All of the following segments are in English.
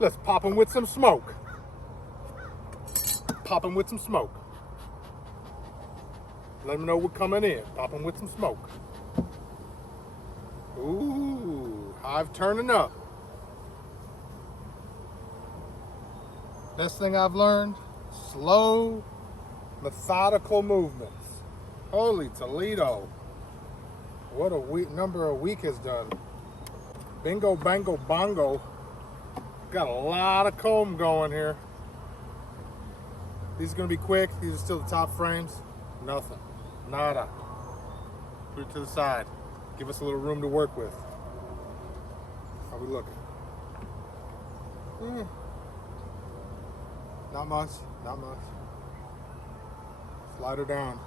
Let's pop them with some smoke. Pop them with some smoke. Let them know we're coming in. Pop them with some smoke. Ooh, hive turning up. Best thing I've learned, slow, methodical movements. Holy Toledo. What a number a week has done. Bingo, bango, bongo. Got a lot of comb going here. These are gonna be quick. These are still the top frames. Nothing, nada. Put it to the side. Give us a little room to work with. How we looking? Not much, not much. Slide her down.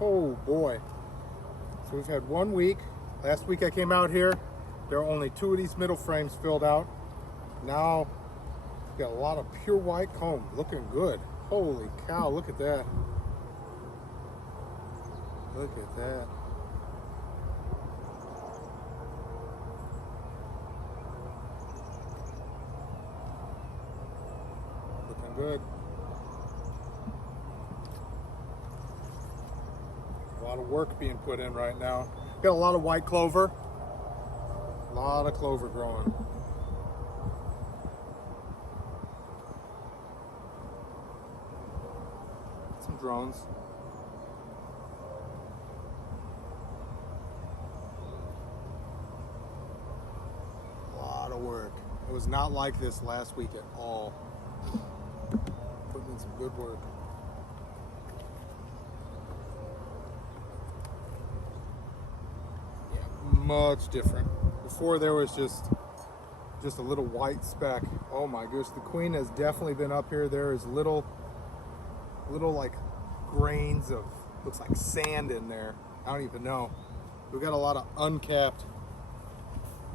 Oh boy. So we've had 1 week. Last week I came out here, there are only 2 of these middle frames filled out. Now, we've got a lot of pure white comb, looking good. Holy cow, look at that. Look at that. Looking good. A lot of work being put in right now. Got a lot of white clover. A lot of clover growing. Some drones. A lot of work. It was not like this last week at all. Putting in some good work. Much different. Before there was just a little white speck. Oh my gosh, the queen has definitely been up here. There is little like grains of, looks like sand in there. I don't even know. We've got a lot of uncapped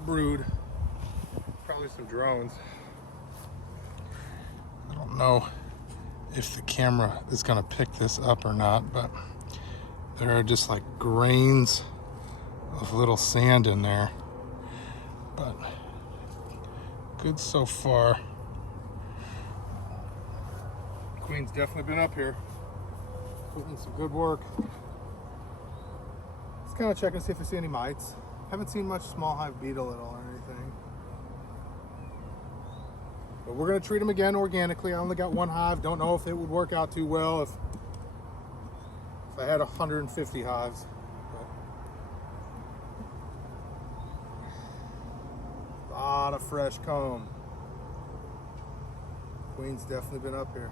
brood. Probably some drones. I don't know if the camera is gonna pick this up or not, but there are just like grains of little sand in there, but good so far. Queen's definitely been up here, putting in some good work. Just kind of checking to see if I see any mites. Haven't seen much small hive beetle at all or anything, but we're going to treat them again organically. I only got 1 hive. Don't know if it would work out too well if I had 150 hives. A lot of fresh comb. Queen's definitely been up here.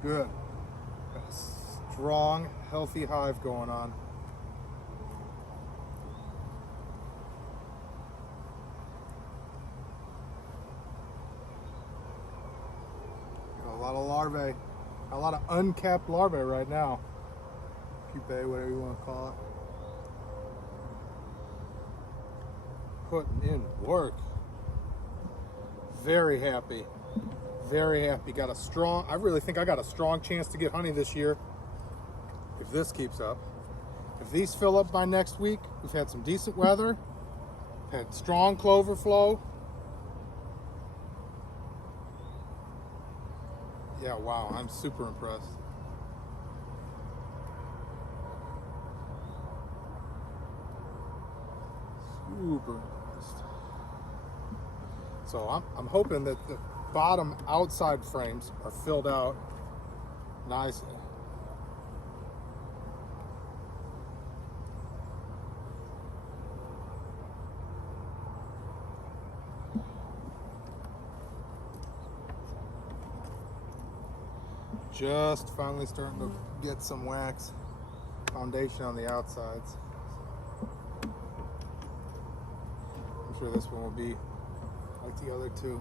Good. Got a strong, healthy hive going on. Got a lot of larvae. A lot of uncapped larvae right now. Pupae, whatever you want to call it. Putting in work. Very happy. Very happy. Got a strong, I really think I got a strong chance to get honey this year if this keeps up. If these fill up by next week, we've had some decent weather, had strong clover flow. Yeah, wow, I'm super impressed. Super impressed. So I'm hoping that the bottom outside frames are filled out nicely. Just finally starting to get some wax foundation on the outsides. I'm sure this one will be like the other 2.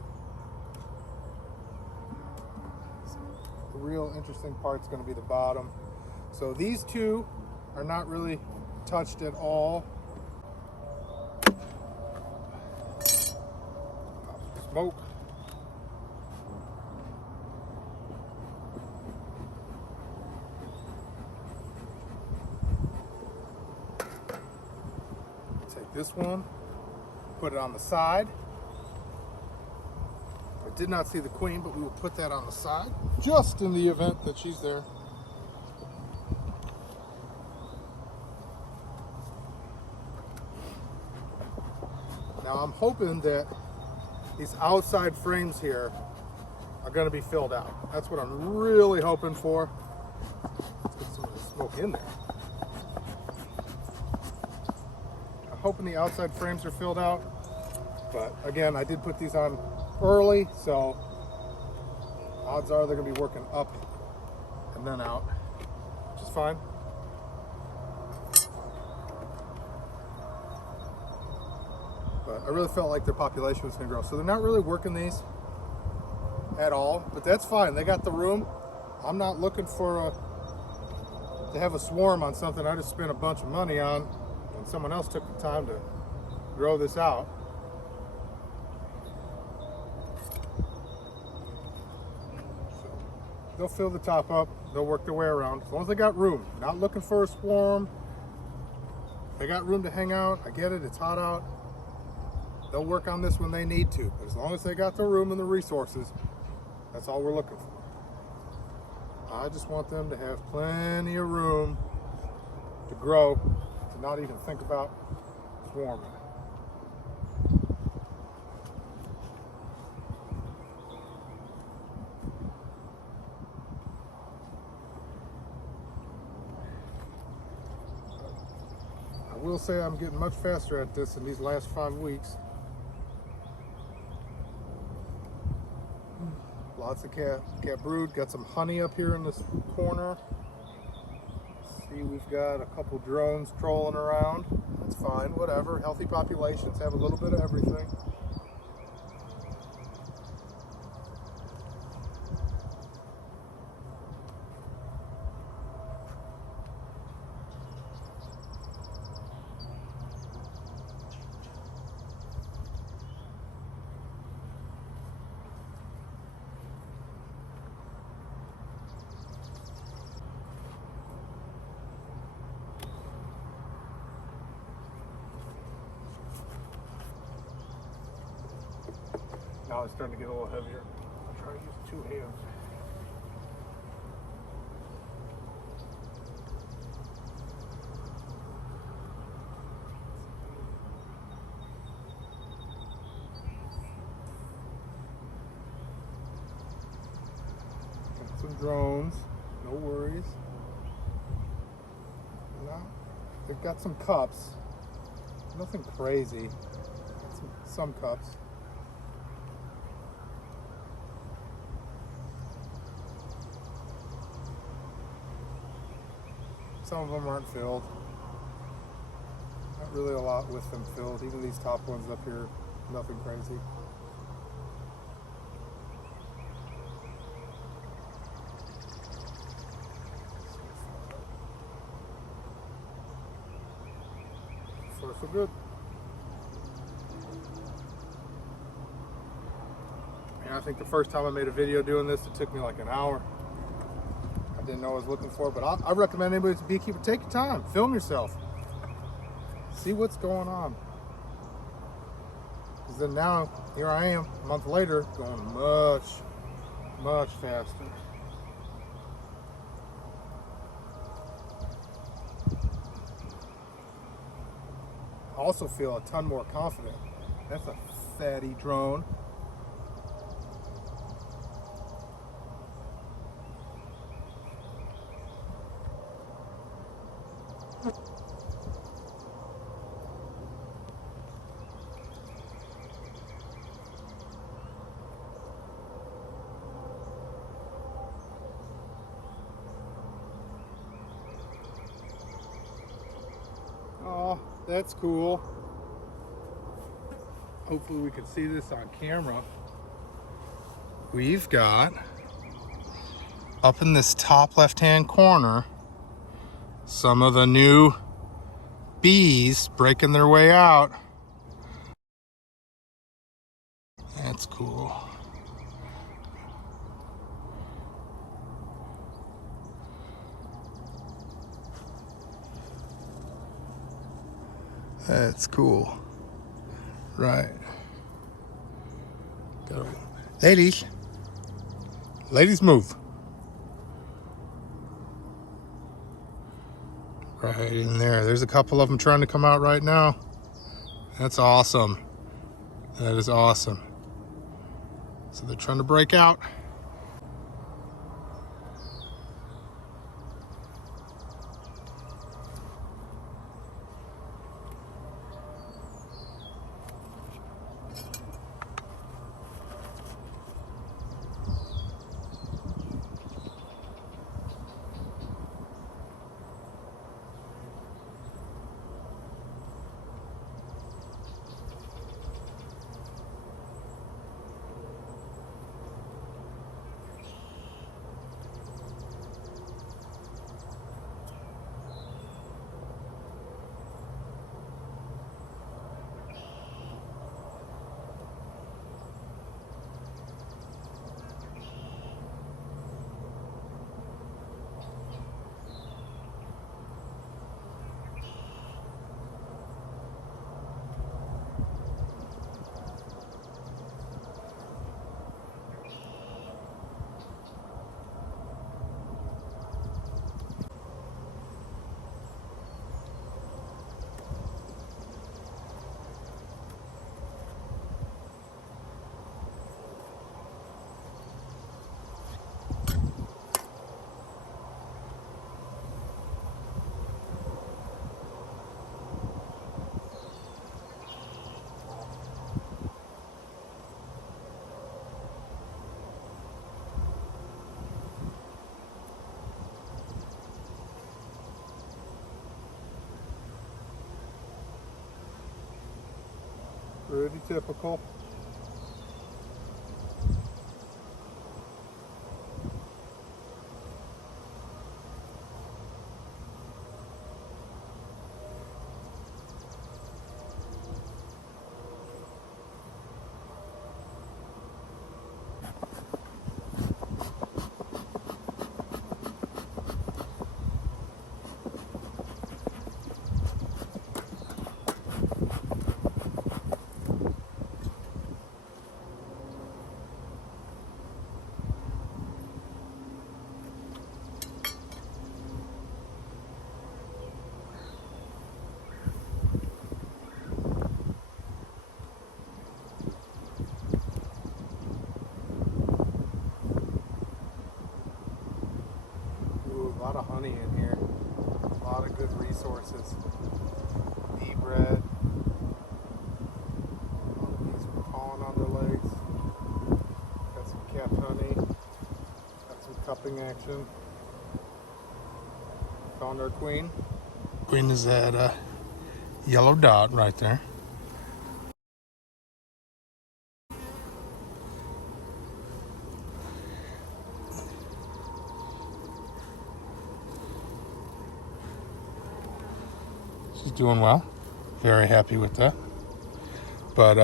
The real interesting part's going to be the bottom. So these 2 are not really touched at all. Smoke. this one, put it on the side. I did not see the queen, but we will put that on the side just in the event that she's there. Now I'm hoping that these outside frames here are going to be filled out. That's what I'm really hoping for. Let's get some of the smoke in there. I'm hoping the outside frames are filled out, but again, I did put these on early, so odds are they're going to be working up and then out, which is fine. But I really felt like their population was going to grow, so they're not really working these at all, but that's fine. They got the room. I'm not looking for to have a swarm on something I just spent a bunch of money on, and someone else took the time to grow this out. So they'll fill the top up. They'll work their way around as long as they got room. Not looking for a swarm. They got room to hang out. I get it. It's hot out. They'll work on this when they need to, but as long as they got the room and the resources, that's all we're looking for. I just want them to have plenty of room to grow, to not even think about swarming. I will say I'm getting much faster at this in these last 5 weeks. Lots of cat brood. Got some honey up here in this corner. See, we've got a couple drones trolling around. That's fine, whatever. Healthy populations have a little bit of everything. Now it's starting to get a little heavier. I'll try to use 2 hands. Got some drones, no worries. Now, they've got some cups, nothing crazy, some cups. Some of them aren't filled. Not really a lot with them filled. Even these top ones up here, nothing crazy. So far, so good. And I think the first time I made a video doing this, it took me like an hour. Didn't know what I was looking for, but I recommend anybody that's a beekeeper, take your time, film yourself, see what's going on. Because then now, here I am, a month later, going much faster. I also feel a ton more confident. That's a fatty drone. Oh, that's cool. Hopefully we can see this on camera. We've got, up in this top left-hand corner, some of the new bees breaking their way out. That's cool. That's cool. Right. Ladies. Ladies move. Right in there. There's a couple of them trying to come out right now. That's awesome. That is awesome. So they're trying to break out. Pretty typical. Ooh, a lot of honey in here. A lot of good resources. Bee bread. All the bees are pawing on their legs. Got some capped honey. Got some cupping action. Found our queen. Queen is that yellow dot right there. She's doing well. Very happy with that. But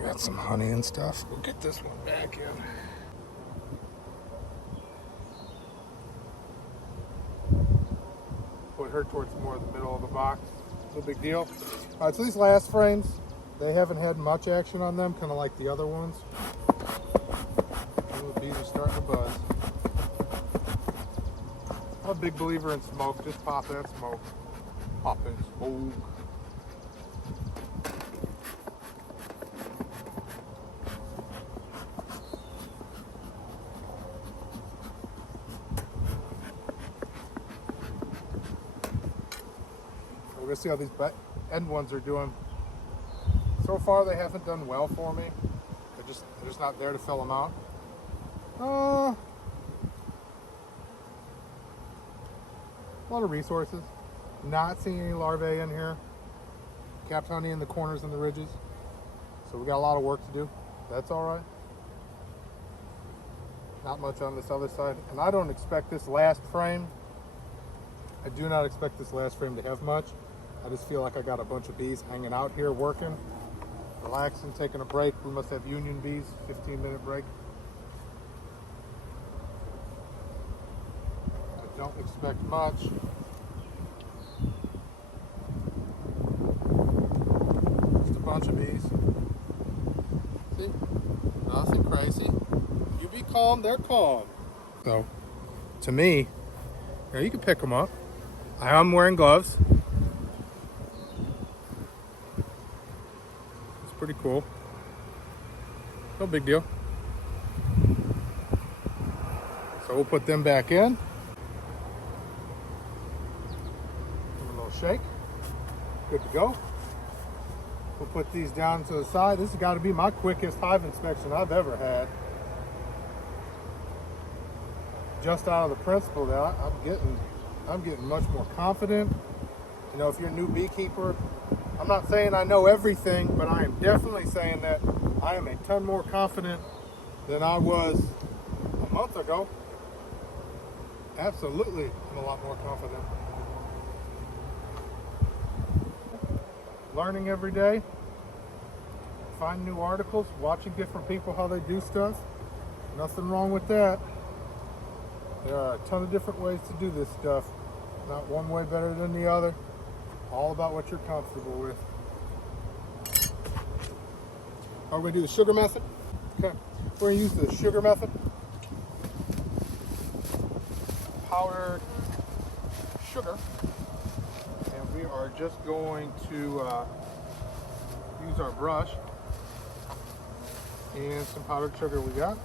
got some honey and stuff. We'll get this one back in. Put her towards more of the middle of the box. No big deal. All right, so these last frames, they haven't had much action on them, kind of like the other ones. The bees are starting to buzz. I'm a big believer in smoke. Just pop that smoke. Pop in smoke. We're gonna see how these end ones are doing. So far, they haven't done well for me. They're just not there to fill them out. A lot of resources. Not seeing any larvae in here. Capped honey in the corners and the ridges. So we got a lot of work to do. That's all right. Not much on this other side. And I don't expect this last frame. I do not expect this last frame to have much. I just feel like I got a bunch of bees hanging out here working, relaxing, taking a break. We must have union bees, 15-minute break. I don't expect much. bunch of bees. See? Nothing crazy. You be calm, they're calm. So, to me, you know, you can pick them up. I am wearing gloves. It's pretty cool. No big deal. So we'll put them back in. Give them a little shake. Good to go. We'll put these down to the side. This has got to be my quickest hive inspection I've ever had. Just out of the principle that I'm getting much more confident. You know, if you're a new beekeeper, I'm not saying I know everything, but I am definitely saying that I am a ton more confident than I was a month ago. Absolutely, I'm a lot more confident. Learning every day, finding new articles, watching different people how they do stuff. Nothing wrong with that. There are a ton of different ways to do this stuff. Not one way better than the other. All about what you're comfortable with. Are we going to do the sugar method? Okay, we're going to use the sugar method. Powdered sugar. And we are just going to use our brush and some powdered sugar we got.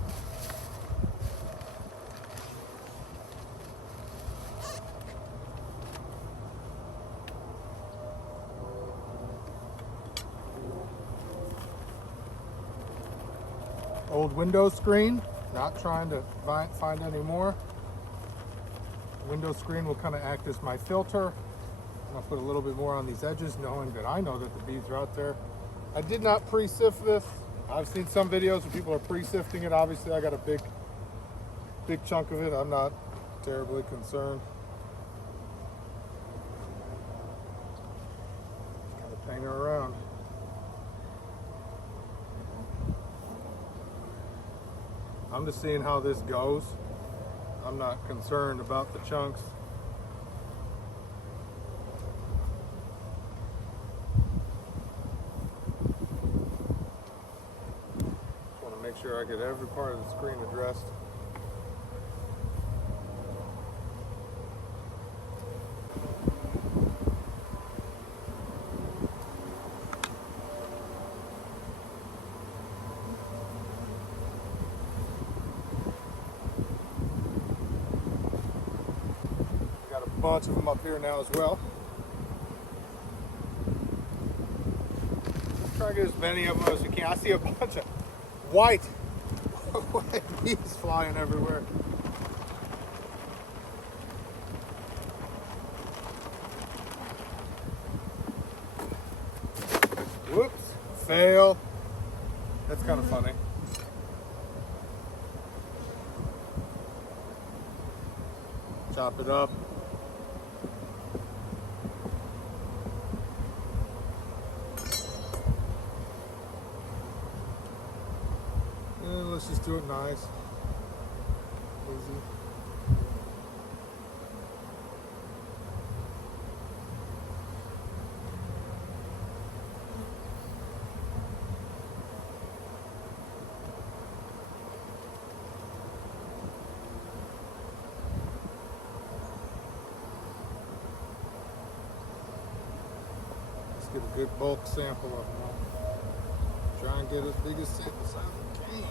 Old window screen, not trying to find any more. Window screen will kind of act as my filter. And I'll put a little bit more on these edges, knowing that I know that the bees are out there. I did not pre-sift this. I've seen some videos where people are pre-sifting it. Obviously, I got a big chunk of it. I'm not terribly concerned. Kind of ping her around. I'm just seeing how this goes. I'm not concerned about the chunks. Just want to make sure I get every part of the screen addressed. Bunch of them up here now as well. Try to get as many of them as we can. I see a bunch of white bees flying everywhere. Whoops, fail. That's kind of funny. Chop it up. Let's just do it nice, easy. Let's get a good bulk sample of them. Try and get as big a sample size as we can.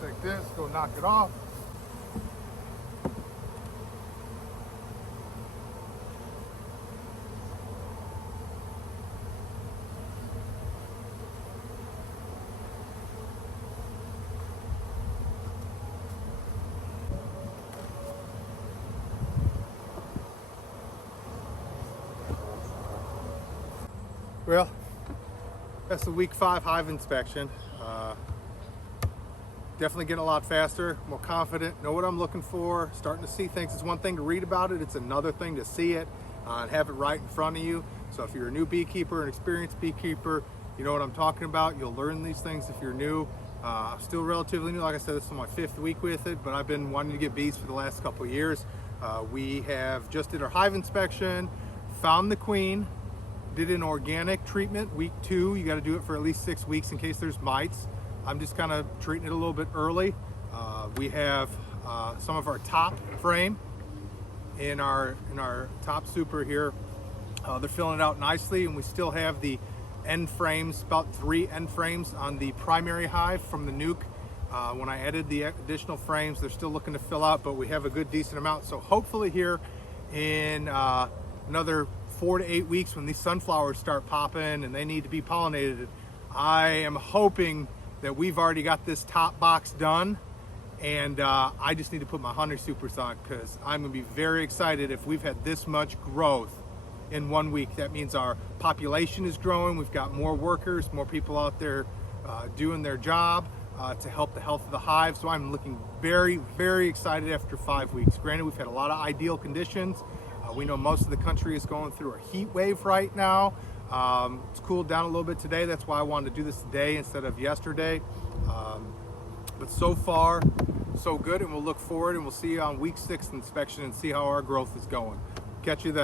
Take this, go knock it off. Well, that's the week 5 hive inspection. Definitely getting a lot faster, more confident, know what I'm looking for, starting to see things. It's one thing to read about it, it's another thing to see it and have it right in front of you. So if you're a new beekeeper, an experienced beekeeper, you know what I'm talking about. You'll learn these things if you're new. I'm still relatively new. Like I said, this is my 5th week with it, but I've been wanting to get bees for the last couple of years. We have just did our hive inspection, found the queen, did an organic treatment week 2. You got to do it for at least 6 weeks in case there's mites. I'm just kind of treating it a little bit early. We have some of our top frame in our top super here. They're filling it out nicely, and we still have the end frames, about 3 end frames on the primary hive from the nuke. When I added the additional frames, they're still looking to fill out, but we have a good decent amount. So hopefully here in another 4 to 8 weeks, when these sunflowers start popping and they need to be pollinated, I am hoping that we've already got this top box done, and I just need to put my honey supers on, because I'm gonna be very excited if we've had this much growth in 1 week. That means our population is growing. We've got more workers, more people out there doing their job to help the health of the hive. So I'm looking very, very excited after 5 weeks. Granted, we've had a lot of ideal conditions. We know most of the country is going through a heat wave right now. It's cooled down a little bit today. That's why I wanted to do this today instead of yesterday. But so far, so good, and we'll look forward, and we'll see you on week 6 inspection and see how our growth is going. Catch you then.